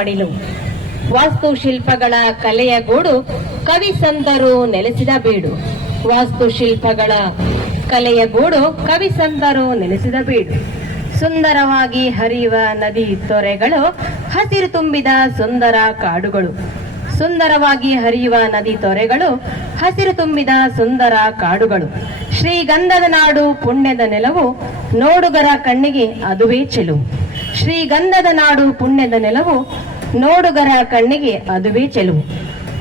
ಮಡಿಲು. ವಾಸ್ತುಶಿಲ್ಪಗಳ ಕಲೆಯ ಗೂಡು ಕವಿ ಸಂತರು ನೆಲೆಸಿದ ಬೀಡು. ವಾಸ್ತುಶಿಲ್ಪಗಳ ಕಲೆಯ ಗೂಡು ಕವಿ ಸಂತರು ನೆಲೆಸಿದ ಬೀಡು. ಸುಂದರವಾಗಿ ಹರಿಯುವ ನದಿ ತೊರೆಗಳು ಹಸಿರು ತುಂಬಿದ ಸುಂದರ ಕಾಡುಗಳು. ಸುಂದರವಾಗಿ ಹರಿಯುವ ನದಿ ತೊರೆಗಳು ಹಸಿರು ತುಂಬಿದ ಸುಂದರ ಕಾಡುಗಳು. ಶ್ರೀಗಂಧದ ನಾಡು ಪುಣ್ಯದ ನೆಲವು ನೋಡುಗರ ಕಣ್ಣಿಗೆ ಅದುವೇ ಚೆಲುವು ಶ್ರೀಗಂಧದ ನಾಡು ಪುಣ್ಯದ ನೆಲವು, ನೋಡುಗರ ಕಣ್ಣಿಗೆ ಅದುವೇ ಚೆಲುವು.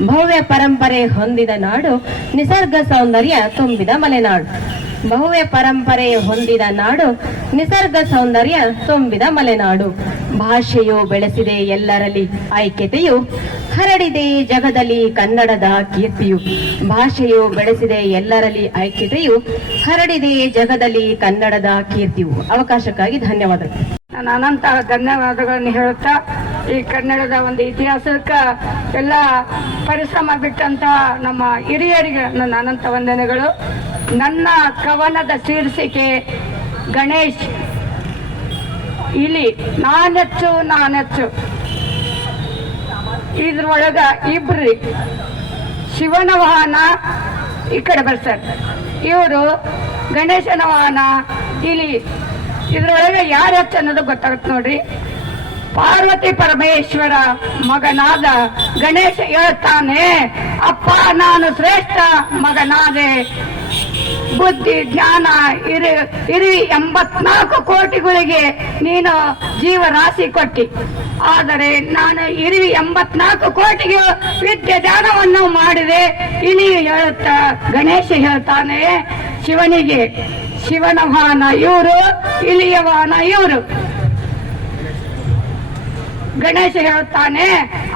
ಭವ್ಯ ಪರಂಪರೆ ಹೊಂದಿದ ನಾಡು, ನಿಸರ್ಗ ಸೌಂದರ್ಯ ತುಂಬಿದ ಮಲೆನಾಡು. ಭವ್ಯ ಪರಂಪರೆ ಹೊಂದಿದ ನಾಡು, ನಿಸರ್ಗ ಸೌಂದರ್ಯ ತುಂಬಿದ ಮಲೆನಾಡು. ಭಾಷೆಯು ಬೆಳೆಸಿದೆ ಎಲ್ಲರಲ್ಲಿ ಐಕ್ಯತೆಯು, ಹರಡಿದೆ ಜಗದಲ್ಲಿ ಕನ್ನಡದ ಕೀರ್ತಿಯು. ಭಾಷೆಯು ಬೆಳೆಸಿದೆ ಎಲ್ಲರಲ್ಲಿ ಐಕ್ಯತೆಯು, ಹರಡಿದೆ ಜಗದಲ್ಲಿ ಕನ್ನಡದ ಕೀರ್ತಿಯು. ಅವಕಾಶಕ್ಕಾಗಿ ಧನ್ಯವಾದಗಳು. ನಾನು ಅನಂತ ಧನ್ಯವಾದಗಳನ್ನು ಹೇಳುತ್ತಾ ಈ ಕನ್ನಡದ ಒಂದು ಇತಿಹಾಸಕ್ಕೆ ಎಲ್ಲ ಪರಿಶ್ರಮ ಬಿಟ್ಟಂತ ನಮ್ಮ ಹಿರಿಯರಿಗೆ ನನ್ನ ಅನಂತ ವಂದನೆಗಳು. ನನ್ನ ಕವನದ ಶೀರ್ಷಿಕೆ ಗಣೇಶ್. ಇಲಿ ನಾನೆಚ್ಚು ನಾನೆಚ್ಚು. ಇದ್ರೊಳಗ ಇಬ್ರಿ ಶಿವನ ವಾಹನ ಈ ಕಡೆ ಬರ್ತಾರೆ. ಇವರು ಗಣೇಶನ ವಾಹನ, ಇಲ್ಲಿ ಇದ್ರೊಳಗೆ ಯಾರು ಹೆಚ್ಚು ಅನ್ನೋದು ಗೊತ್ತಾಗುತ್ತೆ ನೋಡ್ರಿ. ಪಾರ್ವತಿ ಪರಮೇಶ್ವರ ಮಗನಾದ ಗಣೇಶ ಹೇಳ್ತಾನೆ, ಅಪ್ಪ, ನಾನು ಶ್ರೇಷ್ಠ ಮಗನಾದೆ. ಬುದ್ಧಿ, ಜ್ಞಾನ ಇರಿ ಇರಿ ಎಂಬತ್ನಾಲ್ಕು ಕೋಟಿಗಳಿಗೆ ನೀನು ಜೀವರಾಶಿ ಕೊಟ್ಟಿ. ಆದರೆ ನಾನು ಇರಿ ಎಂಬತ್ನಾಲ್ಕು ಕೋಟಿಗೆ ವಿದ್ಯೆ ದಾನವನ್ನು ಮಾಡಿದೆ. ಇಳಿ ಹೇಳುತ್ತಾ ಗಣೇಶ ಹೇಳ್ತಾನೆ, ಶಿವನಿಗೆ ಶಿವನ ವಾಹನ ಇವರು ಇಲಿಯ ವಾಹನ ಇವರು. ಗಣೇಶ ಹೇಳ್ತಾನೆ,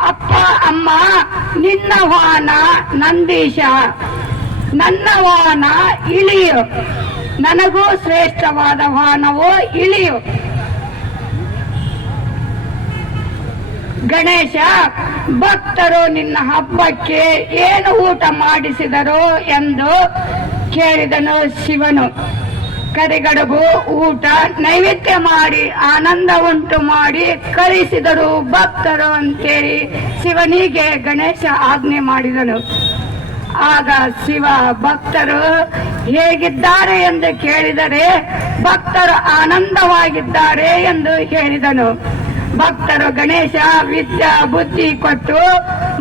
ಅಪ್ಪ, ಅಮ್ಮ, ನಿನ್ನ ವಾಹನ ನಂದೀಶ, ನನ್ನ ವಾಹನ ಇಳಿಯು ನನಗೂ ಶ್ರೇಷ್ಠವಾದ ವಾಹನವು ಇಳಿಯು ಗಣೇಶ, ಭಕ್ತರು ನಿನ್ನ ಹಬ್ಬಕ್ಕೆ ಏನು ಊಟ ಮಾಡಿಸಿದರು? ಎಂದು ಕೇಳಿದನು ಶಿವನು. ಕರಿಗಡಬು ಊಟ ನೈವೇದ್ಯ ಮಾಡಿ ಆನಂದ ಉಂಟು ಮಾಡಿ ಕಳಿಸಿದರು ಭಕ್ತರು ಅಂತೇಳಿ ಶಿವನಿಗೆ ಗಣೇಶ ಆಜ್ಞೆ ಮಾಡಿದನು. ಆಗ ಶಿವ ಭಕ್ತರು ಹೇಗಿದ್ದಾರೆ ಎಂದು ಕೇಳಿದರೆ ಭಕ್ತರು ಆನಂದವಾಗಿದ್ದಾರೆ ಎಂದು ಹೇಳಿದನು. ಭಕ್ತರು ಗಣೇಶ ವಿದ್ಯಾ ಬುದ್ಧಿ ಕೊಟ್ಟು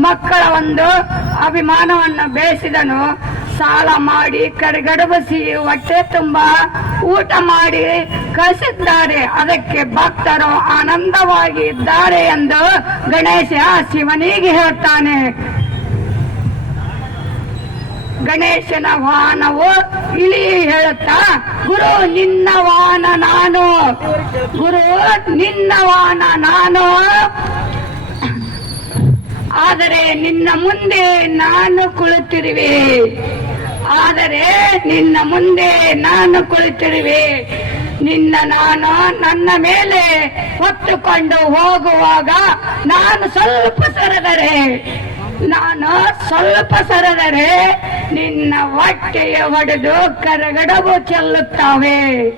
ಮಕ್ಕಳ ಒಂದು ಅಭಿಮಾನವನ್ನು ಬೆಳೆಸಿದನು. ಸಾಲ ಮಾಡಿ ಕಡೆಗಡಬಸಿ, ಹೊಟ್ಟೆ ತುಂಬ ಊಟ ಮಾಡಿ ಕಳಿಸಿದ್ದಾರೆ. ಅದಕ್ಕೆ ಭಕ್ತರು ಆನಂದವಾಗಿ ಇದ್ದಾರೆ ಎಂದು ಗಣೇಶ ಶಿವನಿಗೆ ಹೇಳ್ತಾನೆ. ಗಣೇಶನ ವಾಹನವು ಇಳಿ ಹೇಳುತ್ತಾ, ಗುರು, ನಿನ್ನ ವಾಹನ ನಾನು. ಗುರು, ನಿನ್ನ ವಾಹನ ನಾನು. ಆದರೆ ನಿನ್ನ ಮುಂದೆ ನಾನು ಕುಳಿತಿರುವೆ. ಆದರೆ ನಿನ್ನ ಮುಂದೆ ನಾನು ಕುಳಿತಿರುವೆ. ನಿನ್ನ ನಾನು ನನ್ನ ಮೇಲೆ ಹೊತ್ತುಕೊಂಡು ಹೋಗುವಾಗ ನಾನು ಸ್ವಲ್ಪ ಸರದರೆ. ನಾನು ಸ್ವಲ್ಪ ಸರದರೆ. ನಿನ್ನ ಹೊಟ್ಟೆಯ ಹೊಡೆದು ಕರಗಡಬು ಚೆಲ್ಲುತ್ತವೆ.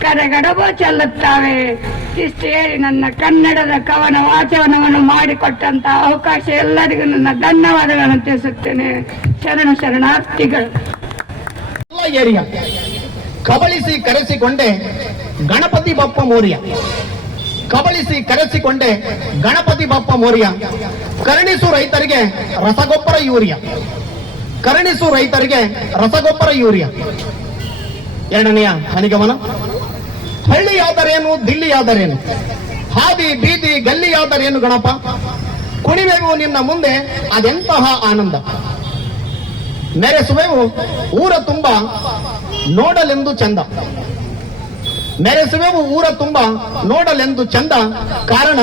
ಕರಗಡಬು ಚೆಲ್ಲುತ್ತಾವೆ. ಇಷ್ಟು ಹೇಳಿ ನನ್ನ ಕನ್ನಡದ ಕವನ ವಾಚನವನ್ನು ಮಾಡಿಕೊಟ್ಟಂತ ಅವಕಾಶ ಎಲ್ಲರಿಗೂ ನನ್ನ ಧನ್ಯವಾದಗಳನ್ನು ತಿಳಿಸುತ್ತೇನೆ. ಶರಣ ಶರಣಾರ್ಥಿಗಳು. ಏರಿಯಾ ಕಬಳಿಸಿ ಕರೆಸಿಕೊಂಡೆ ಗಣಪತಿ ಬಪ್ಪ ಮೌರ್ಯ. ಕಬಳಿಸಿ ಕರೆಸಿಕೊಂಡೆ ಗಣಪತಿ ಬಪ್ಪ ಮೌರ್ಯ. ಕರುಣಿಸು ರೈತರಿಗೆ ರಸಗೊಬ್ಬರ ಯೂರಿಯಾ. ಕರುಣಿಸು ರೈತರಿಗೆ ರಸಗೊಬ್ಬರ ಯೂರಿಯ. ಎರಡನೆಯ ಹನಿಗಮನ. ಹಳ್ಳಿಯಾದರೇನು, ದಿಲ್ಲಿಯಾದರೇನು? ಹಾದಿ, ಬೀದಿ, ಗಲ್ಲಿಯಾದರೇನು ಗಣಪ? ಕುಣಿವೆವು ನಿನ್ನ ಮುಂದೆ ಅದೆಂತಹ ಆನಂದ? ಮೆರೆಸುವೆವು ಊರ ತುಂಬ ನೋಡಲೆಂದು ಚಂದ. ಮೆರೆಸುವೆವು ಊರ ತುಂಬ ನೋಡಲೆಂದು ಚಂದ. ಕಾರಣ,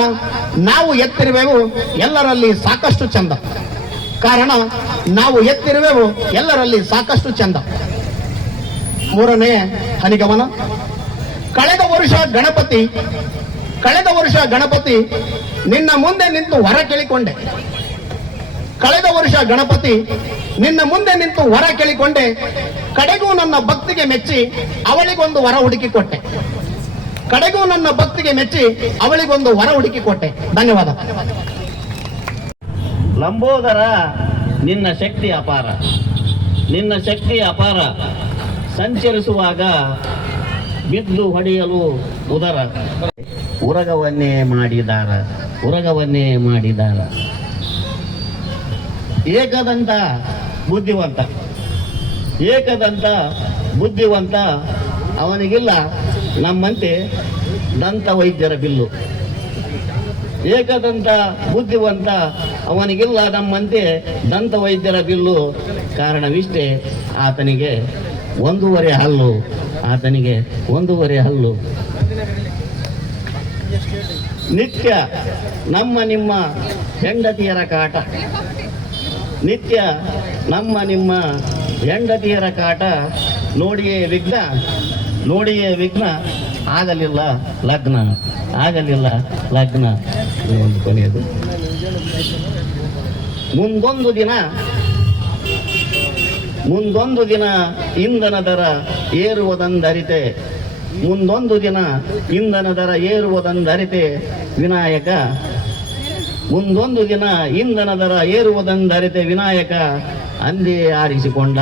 ನಾವು ಎತ್ತಿರುವೆವು, ಎಲ್ಲರಲ್ಲಿ ಸಾಕಷ್ಟು ಚಂದ. ಕಾರಣ, ನಾವು ಎತ್ತಿರುವೆವು, ಎಲ್ಲರಲ್ಲಿ ಸಾಕಷ್ಟು ಚಂದ. ಮೂರನೇ ಹನಿಗಮನ. ಕಳೆದ ವರ್ಷ ಗಣಪತಿ, ಕಳೆದ ವರ್ಷ ಗಣಪತಿ ನಿನ್ನ ಮುಂದೆ ನಿಂತು ಹೊರ ಕೇಳಿಕೊಂಡೆ. ಕಳೆದ ವರ್ಷ ಗಣಪತಿ ನಿನ್ನ ಮುಂದೆ ನಿಂತು ವರ ಕೇಳಿಕೊಂಡೆ. ಕಡೆಗೂ ನನ್ನ ಭಕ್ತಿಗೆ ಮೆಚ್ಚಿ ಅವಳಿಗೊಂದು ವರ ಹುಡುಕಿಕೊಟ್ಟೆ ಕಡೆಗೂ ನನ್ನ ಭಕ್ತಿಗೆ ಮೆಚ್ಚಿ ಅವಳಿಗೊಂದು ವರ ಹುಡುಕಿಕೊಟ್ಟೆ ಧನ್ಯವಾದ. ಲಂಬೋದರ, ನಿನ್ನ ಶಕ್ತಿ ಅಪಾರ. ನಿನ್ನ ಶಕ್ತಿ ಅಪಾರ. ಸಂಚರಿಸುವಾಗ ಬಿದ್ದು ಹೊಡೆಯಲು ಉದರ. ಉರಗವನ್ನೇ ಮಾಡಿದಾರ. ಉರಗವನ್ನೇ ಮಾಡಿದಾರ. ಏಕದಂತ ಬುದ್ಧಿವಂತ. ಏಕದಂತ ಬುದ್ಧಿವಂತ ಅವನಿಗಿಲ್ಲ ನಮ್ಮಂತೆ ದಂತ ವೈದ್ಯರ ಬಿಲ್ಲು. ಏಕದಂತ ಬುದ್ಧಿವಂತ ಅವನಿಗಿಲ್ಲ ನಮ್ಮಂತೆ ದಂತ ವೈದ್ಯರ ಬಿಲ್ಲು. ಕಾರಣವಿಷ್ಟೇ ಆತನಿಗೆ ಒಂದೂವರೆ ಹಲ್ಲು. ಆತನಿಗೆ ಒಂದೂವರೆ ಹಲ್ಲು. ನಿತ್ಯ ನಮ್ಮ ನಿಮ್ಮ ಹೆಂಡತಿಯರ ಕಾಟ. ನಿತ್ಯ ನಮ್ಮ ನಿಮ್ಮ ಹೆಂಡತಿಯರ ಕಾಟ ನೋಡಿಯೇ ವಿಘ್ನ ನೋಡಿಯೇ ವಿಘ್ನ, ಆಗಲಿಲ್ಲ ಲಗ್ನ ಆಗಲಿಲ್ಲ ಲಗ್ನ. ಕೊನೆಯದು? ಮುಂದೊಂದು ದಿನ ಮುಂದೊಂದು ದಿನ ಇಂಧನ ದರ ಏರುವುದಂದರಿತೆ. ಮುಂದೊಂದು ದಿನ ಇಂಧನ ದರ ಏರುವುದಂದರಿತೆ, ವಿನಾಯಕ. ಮುಂದೊಂದು ದಿನ ಇಂಧನ ದರ ಏರುವುದಂದರಿತೆ, ವಿನಾಯಕ. ಅಂದೇ ಆರಿಸಿಕೊಂಡ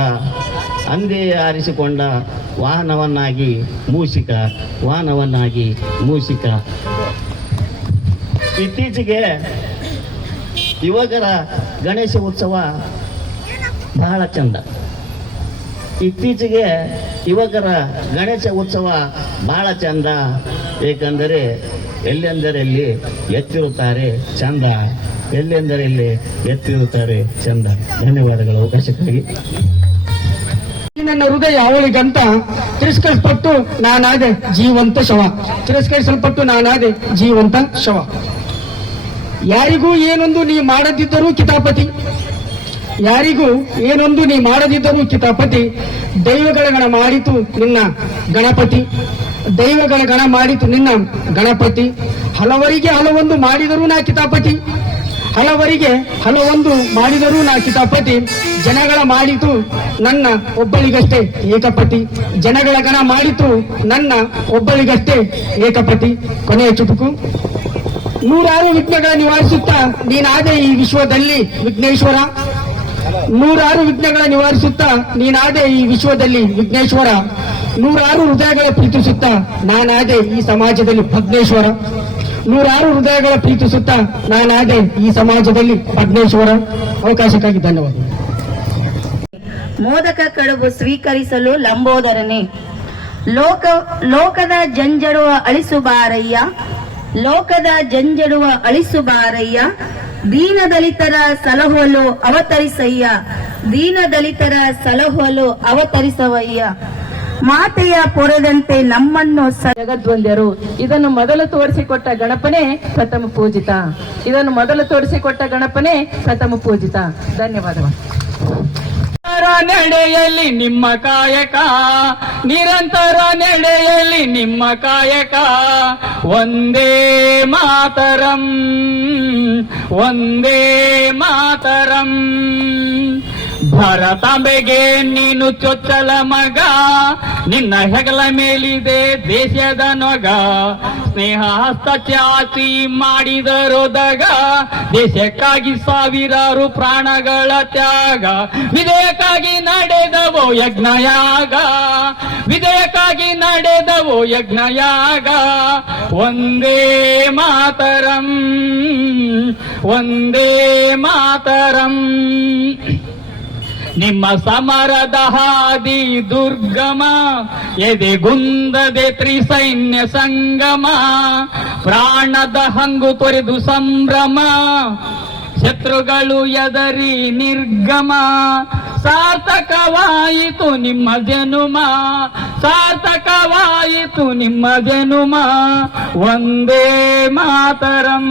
ಅಂದೇ ಆರಿಸಿಕೊಂಡ ವಾಹನವನ್ನಾಗಿ ಮೂಷಿಕ ವಾಹನವನ್ನಾಗಿ ಮೂಷಿಕ ಇತ್ತೀಚೆಗೆ ಯುವಕರ ಗಣೇಶ ಉತ್ಸವ ಬಹಳ ಚಂದ. ಇತ್ತೀಚೆಗೆ ಯುವಕರ ಗಣೇಶ ಉತ್ಸವ ಬಹಳ ಚಂದ. ಏಕೆಂದರೆ ಎಲ್ಲೆಂದರಲ್ಲಿ ಎತ್ತಿರುತ್ತಾರೆ ಚಂದ. ಎಲ್ಲೆಂದರಲ್ಲಿ ಎತ್ತಿರುತ್ತಾರೆ ಚಂದ. ಧನ್ಯವಾದಗಳು ಅವಕಾಶಕ್ಕಾಗಿ ನನ್ನ ಹೃದಯ ಅವಳಿಗಂತ ತಿರಸ್ಕರಿಸಲ್ಪಟ್ಟು ನಾನಾದೆ ಜೀವಂತ ಶವ. ತಿರಸ್ಕರಿಸಲ್ಪಟ್ಟು ನಾನಾದೆ ಜೀವಂತ ಶವ. ಯಾರಿಗೂ ಏನೊಂದು ನೀ ಮಾಡದಿದ್ದರೂ ಕಿತಾಪತಿ. ಯಾರಿಗೂ ಏನೊಂದು ನೀ ಮಾಡದಿದ್ದರೂ ಕಿತಾಪತಿ ದೈವಗಳ ಗಣ ಮಾಡಿತು ನಿನ್ನ ಗಣಪತಿ ದೈವಗಳ ಗಣ ಮಾಡಿತು ನಿನ್ನ ಗಣಪತಿ. ಹಲವರಿಗೆ ಹಲವೊಂದು ಮಾಡಿದರೂ ನಾ ಕಿತಾಪತಿ ಹಲವರಿಗೆ ಹಲವೊಂದು ಮಾಡಿದರೂ ನಾ ಕಿತಾಪತಿ ಜನಗಳ ಮಾಡಿತು ನನ್ನ ಒಬ್ಬಳಿಗಷ್ಟೇ ಏಕಪತಿ. ಜನಗಳ ಗಣ ಮಾಡಿತು ನನ್ನ ಒಬ್ಬಳಿಗಷ್ಟೇ ಏಕಪತಿ. ಕೊನೆಯ ಚುಟುಕು. ನೂರಾರು ವಿಘ್ನಗಳ ನಿವಾರಿಸುತ್ತಾ ನೀನಾದೆ ಈ ವಿಶ್ವದಲ್ಲಿ ವಿಘ್ನೇಶ್ವರ. ನೂರಾರು ವಿಘ್ನಗಳ ನಿವಾರಿಸುತ್ತಾ ನೀನಾದೆ ಈ ವಿಶ್ವದಲ್ಲಿ ವಿಘ್ನೇಶ್ವರ. ನೂರಾರು ಹೃದಯಗಳ ಪ್ರೀತಿಸುತ್ತಾ ನಾನಾದೆ ಈ ಸಮಾಜದಲ್ಲಿ ಭಗ್ನೇಶ್ವರ. ನೂರಾರು ಹೃದಯಗಳ ಪ್ರೀತಿಸುತ್ತಾ ನಾನಾದೆ ಈ ಸಮಾಜದಲ್ಲಿ ಭಗ್ನೇಶ್ವರ. ಅವಕಾಶಕ್ಕಾಗಿ ಧನ್ಯವಾದ. ಮೋದಕ ಕಡುಬು ಸ್ವೀಕರಿಸಲು ಲಂಬೋದರನೆ. ಲೋಕ, ಲೋಕದ ಜಂಜಡುವ ಅಳಿಸುಬಾರಯ್ಯ ಲೋಕದ ಜಂಜಡುವ ಅಳಿಸುಬಾರಯ್ಯ ದೀನ ದಲಿತರ ಸಲಹೋಲು ಅವತರಿಸಯ್ಯ. ದೀನ ದಲಿತರ ಸಲಹೋಲು ಅವತರಿಸವಯ್ಯ. ಮಾತೆಯ ಪೊರೆದಂತೆ ನಮ್ಮನ್ನು ಜಗದ್ವಂದ್ಯರು ಇದನ್ನು ಮೊದಲು ತೋರಿಸಿಕೊಟ್ಟ ಗಣಪನೇ ಪ್ರಥಮ ಪೂಜಿತ. ಇದನ್ನು ಮೊದಲು ತೋರಿಸಿಕೊಟ್ಟ ಗಣಪನೇ ಪ್ರಥಮ ಪೂಜಿತ. ಧನ್ಯವಾದಗಳು. ನಡೆಯಲ್ಲಿ ನಿಮ್ಮ ಕಾಯಕ. ನಿರಂತರ ನಿಮ್ಮ ಕಾಯಕ ಒಂದೇ ಮಾತರಂ ಒಂದೇ ಮಾತರಂ ಭರತಾಂಬೆಗೆ ನೀನು ಚೊಚ್ಚಲ ಮಗ. ನಿನ್ನ ಹೆಗಲ ಮೇಲಿದೆ ದೇಶದ ನೊಗ. ಸ್ನೇಹ ಹಸ್ತ ಚಾಚಿ ಮಾಡಿದರೊದಗ ದೇಶಕ್ಕಾಗಿ ಸಾವಿರಾರು ಪ್ರಾಣಗಳ ತ್ಯಾಗ. ವಿಜಯಕ್ಕಾಗಿ ನಡೆದವೋ ಯಜ್ಞಯಾಗ ವಿಜಯಕ್ಕಾಗಿ ನಡೆದವೋ ಯಜ್ಞಯಾಗ ಒಂದೇ ಮಾತರಂ ಒಂದೇ ಮಾತರಂ. ನಿಮ್ಮ ಸಮರದ ಹಾದಿ ದುರ್ಗಮ ಎದೆಗುಂದದೆ ತ್ರಿಸೈನ್ಯ ಸಂಗಮ, ಪ್ರಾಣದ ಹಂಗು ತೊರೆದು ಸಂಭ್ರಮ, ಶತ್ರುಗಳು ಎದರಿ ನಿರ್ಗಮ. ಸಾರ್ಥಕವಾಯಿತು ನಿಮ್ಮ ಜನುಮ, ಸಾರ್ಥಕವಾಯಿತು ನಿಮ್ಮ ಜನುಮ. ಒಂದೇ ಮಾತರಂ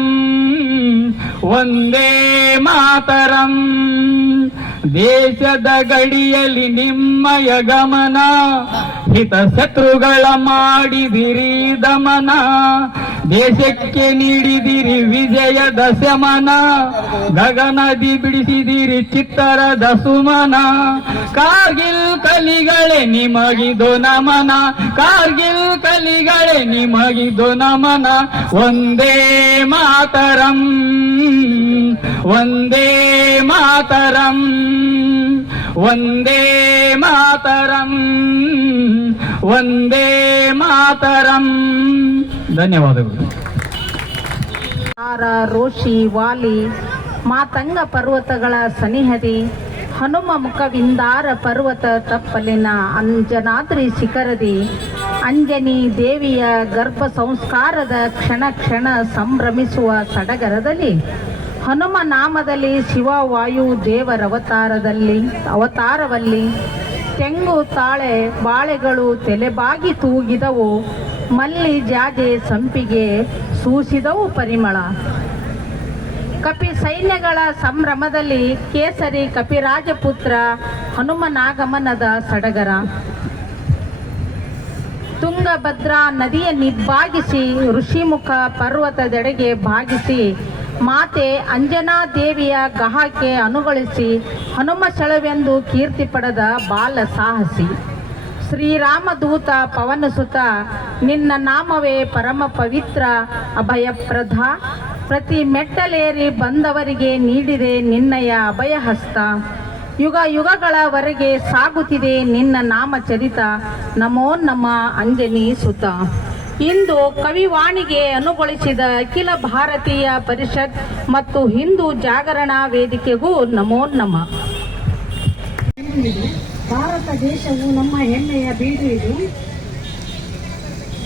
ಒಂದೇ ಮಾತರಂ. ದೇಶದ ಗಡಿಯಲ್ಲಿ ನಿಮ್ಮಯ ಗಮನ. ಹಿತ ಶತ್ರುಗಳ ಮಾಡಿದಿರಿ ದಮನ. ದೇಶಕ್ಕೆ ನೀಡಿದಿರಿ ವಿಜಯದ ಶಮನ. ಗಗನದಿ ಬಿಡಿಸಿದಿರಿ ಚಿತ್ತರದ ಸುಮನ. ಕಾರ್ಗಿಲ್ ಕಲಿಗಳೇ ನಿಮಗಿದು ನಮನ. ಕಾರ್ಗಿಲ್ ಕಲಿಗಳೇ ನಿಮಗಿದು ನಮನ. ಒಂದೇ ಮಾತರಂ. ಒಂದೇ ಮಾತರಂ, ವಂದೇ ಮಾತರಂ ವಂದೇ ಮಾತರಂ. ಧನ್ಯವಾದಗಳು. ರೋಷಿ ವಾಲಿ, ಮಾತಂಗ ಪರ್ವತಗಳ ಸನಿಹದಿ ಹನುಮ ಮುಖವಿಂದಾರ ಪರ್ವತ ತಪ್ಪಲಿನ ಅಂಜನಾದ್ರಿ ಶಿಖರದಿ, ಅಂಜನಿ ದೇವಿಯ ಗರ್ಭ ಸಂಸ್ಕಾರದ ಕ್ಷಣ ಕ್ಷಣ ಸಂಭ್ರಮಿಸುವ ಸಡಗರದಲ್ಲಿ ಹನುಮ ನಾಮದಲ್ಲಿ ಶಿವ ವಾಯು ದೇವರ ಅವತಾರದಲ್ಲಿ, ಅವತಾರವಲ್ಲಿ ತೆಂಗು, ತಾಳೆ, ಬಾಳೆಗಳು ತಲೆಬಾಗಿ ತೂಗಿದವು. ಮಲ್ಲಿ ಜಾಜೆ ಸಂಪಿಗೆ ಸೂಸಿದವು ಪರಿಮಳ. ಕಪಿ ಸೈನ್ಯಗಳ ಸಂಭ್ರಮದಲ್ಲಿ ಕೇಸರಿ ಕಪಿರಾಜಪುತ್ರ ಹನುಮನಾಗಮನದ ಸಡಗರ. ತುಂಗಭದ್ರಾ ನದಿಯ ನಿಬ್ಬಾಗಿಸಿ ಋಷಿಮುಖ ಪರ್ವತದೆಡೆಗೆ ಭಾಗಿಸಿ ಮಾತೆ ಅಂಜನಾ ದೇವಿಯ ಗಹಕ್ಕೆ ಅನುಗಳಿಸಿ ಹನುಮ ಸೆಳವೆಂದು ಕೀರ್ತಿ ಪಡೆದ ಬಾಲ ಸಾಹಸಿ. ಶ್ರೀರಾಮಧೂತ ಪವನ ಸುತ ನಿನ್ನ ನಾಮವೇ ಪರಮ ಪವಿತ್ರ ಅಭಯಪ್ರದ ಪ್ರತಿ ಮೆಟ್ಟಲೇರಿ ಬಂದವರಿಗೆ ನೀಡಿದೆ ನಿನ್ನಯ ಅಭಯ ಹಸ್ತ. ಯುಗ ಯುಗಗಳವರೆಗೆ ಸಾಗುತ್ತಿದೆ ನಿನ್ನ ನಾಮ ಚರಿತ. ನಮೋ ನಮ್ಮ ಅಂಜನಿ ಸುತ. ಇಂದು ಕವಿವಾಣಿಗೆ ಅನುಗೊಳಿಸಿದ ಅಖಿಲ ಭಾರತೀಯ ಪರಿಷತ್ ಮತ್ತು ಹಿಂದೂ ಜಾಗರಣಾ ವೇದಿಕೆಗೂ ನಮೋ ನಮ. ಭಾರತ ದೇಶವು ನಮ್ಮ ಹೆಮ್ಮೆಯ ಬೀಡು ಇದು.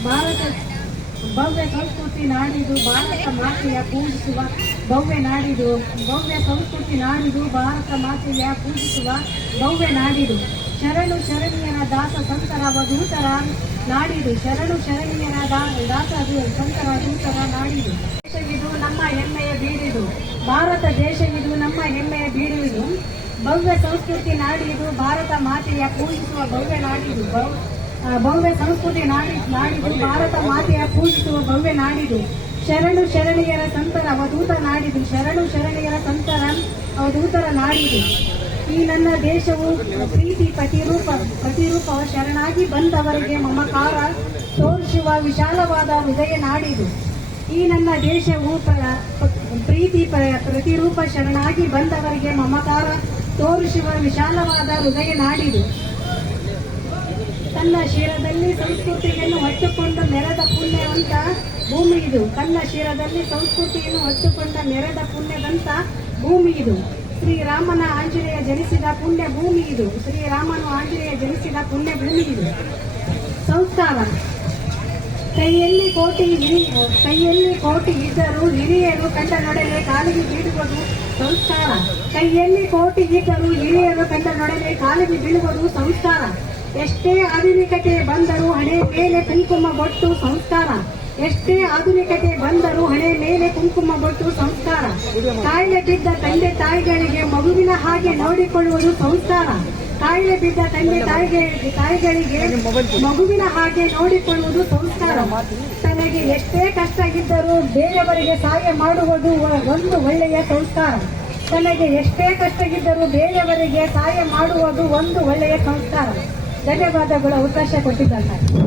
ಭಾರತ ಭವ್ಯ ಸಂಸ್ಕೃತಿ ನಾಡಿದು, ಭಾರತ ಮಾತೆಯ ಪೂಜಿಸುವ ಭವ್ಯ ನಾಡಿದು, ಭವ್ಯ ಸಂಸ್ಕೃತಿ ನಾಡಿದು, ಭಾರತ ಮಾತೆಯ ಪೂಜಿಸುವ ಭವ್ಯ ನಾಡಿದು. ಶರಣು ಶರಣಿಯರ ದಾಸ ಸಂತರ ವಧೂತರ ನಾಡಿದು ಶರಣು ಶರಣಿಯರ ದಾಸ ಸಂತರ ದೂತರ ನಾಡಿದು ದೇಶವಿದು ನಮ್ಮ ಹೆಮ್ಮೆಯ ಬೀಡಿದು ಭಾರತ ದೇಶವಿದು ನಮ್ಮ ಹೆಮ್ಮೆಯ ಬೀಡು ಇದು ಭವ್ಯ ಸಂಸ್ಕೃತಿ ನಾಡಿದು. ಭಾರತ ಮಾತೆಯ ಪೂಜಿಸುವ ಭವ್ಯ ನಾಡಿದು. ಭವ್ಯ ಸಂಸ್ಕೃತಿ ನಾಡಿ ನಾಡಿದು. ಭಾರತ ಮಾತೆಯ ಪೂಜಿಸುವ ಭವ್ಯ ನಾಡಿದು. ಶರಣು ಶರಣಿಯರ ಸಂತರ ಅವಧೂತ ನಾಡಿದು. ಶರಣು ಶರಣಿಯರ ಸಂತರ ಅವಧೂತರ ನಾಡಿದು. ಈ ನನ್ನ ದೇಶವು ಪ್ರೀತಿ ಪ್ರತಿರೂಪ ಪ್ರತಿರೂಪ ಶರಣಾಗಿ ಬಂದವರಿಗೆ ಮಮಕಾರ ತೋರಿಸುವ ವಿಶಾಲವಾದ ಹೃದಯ ನಾಡಿದು. ಈ ನನ್ನ ದೇಶವು ಪ್ರ- ಪ್ರೀತಿ ಪ್ರ- ಪ್ರತಿರೂಪ ಶರಣಾಗಿ ಬಂದವರಿಗೆ ಮಮಕಾರ ತೋರಿಸುವ ವಿಶಾಲವಾದ ಹೃದಯ ನಾಡಿದು. ತನ್ನ ಶಿರದಲ್ಲಿ ಸಂಸ್ಕೃತಿಯನ್ನು ಹೊತ್ತುಕೊಂಡು ಮೆರೆದ ಪುಣ್ಯವಂತ ಭೂಮಿ ಇದು. ತನ್ನ ಶಿರದಲ್ಲಿ ಸಂಸ್ಕೃತಿಯನ್ನು ಹೊತ್ತುಕೊಂಡ ಮೆರೆದ ಪುಣ್ಯದಂತ ಭೂಮಿ ಇದು. ಶ್ರೀರಾಮನ ಆಂಜನೇಯ ಜನಿಸಿದ ಪುಣ್ಯ ಭೂಮಿ ಇದು. ಶ್ರೀರಾಮನು ಆಂಜನೇಯ ಜನಿಸಿದ ಪುಣ್ಯ ಭೂಮಿ ಇದು. ಸಂಸ್ಕಾರ ಕೈಯಲ್ಲಿ ಕೋಟಿ ಕೈಯಲ್ಲಿ ಕೋಟಿ ಇದ್ದರು ಹಿರಿಯರು ಕಂಡ ನೊಡಲೆ ಕಾಲಿಗೆ ಬೀಳುವುದು ಸಂಸ್ಕಾರ ಕೈಯಲ್ಲಿ ಕೋಟಿ ಇದ್ದರು ಹಿರಿಯರು ಕಂಡ ನೊಡಲೆ ಕಾಲಿಗೆ ಬೀಳುವುದು ಸಂಸ್ಕಾರ ಎಷ್ಟೇ ಆಧುನಿಕತೆ ಬಂದರೂ ಹಣೆ ಮೇಲೆ ಕುಂಕುಮ ಬೊಟ್ಟು ಸಂಸ್ಕಾರ ಎಷ್ಟೇ ಆಧುನಿಕತೆ ಬಂದರೂ ಹಣೆ ಮೇಲೆ ಕುಂಕುಮ ಬೊಟ್ಟು ಸಂಸ್ಕಾರ. ಕಾಯಿಲೆ ಬಿದ್ದ ತಂದೆ ತಾಯಿಗಳಿಗೆ ಮಗುವಿನ ಹಾಗೆ ನೋಡಿಕೊಳ್ಳುವುದು ಸಂಸ್ಕಾರ. ಕಾಯಿಲೆ ಬಿದ್ದ ತಂದೆ ತಾಯಿಗೆ, ತಾಯಿಗಳಿಗೆ ಮಗುವಿನ ಹಾಗೆ ನೋಡಿಕೊಳ್ಳುವುದು ಸಂಸ್ಕಾರ. ತನಗೆ ಎಷ್ಟೇ ಕಷ್ಟ ಇದ್ದರೂ ಬೇರೆಯವರಿಗೆ ಸಹಾಯ ಮಾಡುವುದು ಒಂದು ಒಳ್ಳೆಯ ಸಂಸ್ಕಾರ. ತನಗೆ ಎಷ್ಟೇ ಕಷ್ಟ ಇದ್ದರೂ ಬೇರೆಯವರಿಗೆ ಸಹಾಯ ಮಾಡುವುದು ಒಂದು ಒಳ್ಳೆಯ ಸಂಸ್ಕಾರ. ಧನ್ಯವಾದಗಳು, ಅವಕಾಶ ಕೊಟ್ಟಿದ್ದಾರೆ